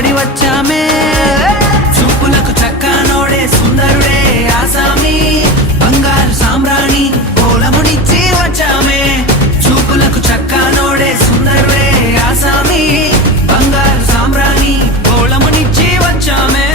భయపడి వచ్చామే చూపులకు చక్కనోడే సుందరుడే ఆసామి బంగారు సామ్రాణి కోలమునిచ్చి వచ్చామే చూపులకు చక్కనోడే సుందరుడే ఆసామి బంగారు సామ్రాణి కోలమునిచ్చి వచ్చామే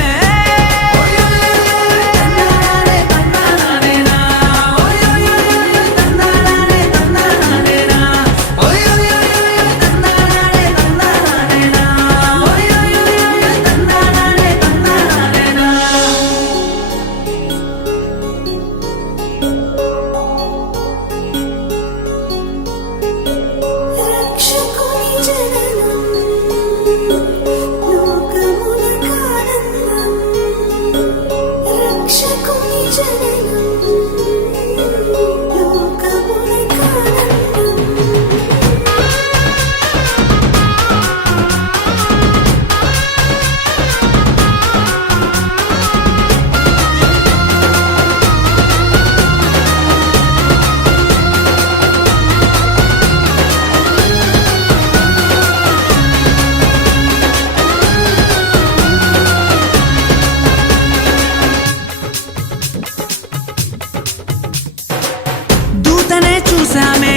దూతనే చూసామే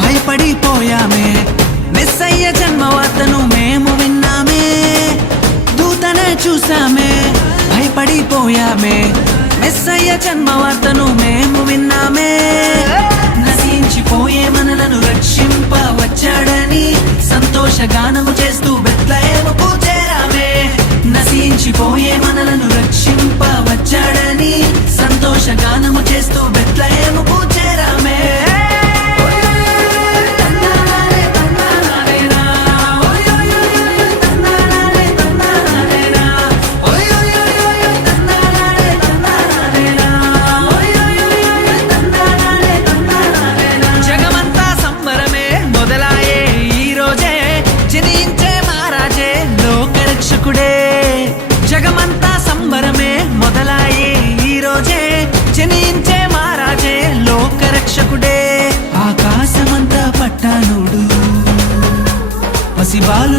భయపడిపోయామే మెస్సయ్య జన్మవార్తను మేము విన్నామే దూతనే చూసామే భయపడిపోయామే మెస్సయ్య జన్మవార్తను మేము విన్నామే నశించిపోయే మనలను రక్షింప వచ్చాడని సంతోషగానము చేస్తూ బెత్లెహేముకు చేరామే నశించిపోయే మనలను రక్షింప వచ్చాడని సంతోషగానము చేస్తూ బెత్లెహేముకు చేరామే జగమంతా సంబరమే మొదలాయే ఈ రోజే జనించే మహారాజే లోకరక్షకుడే జగమంతా సంబరమే మొదలాయే ఈ రోజే జనించే మహారాజే లోకరక్షకుడే ఆకాశమంతా పట్టానుడు పసిబాలు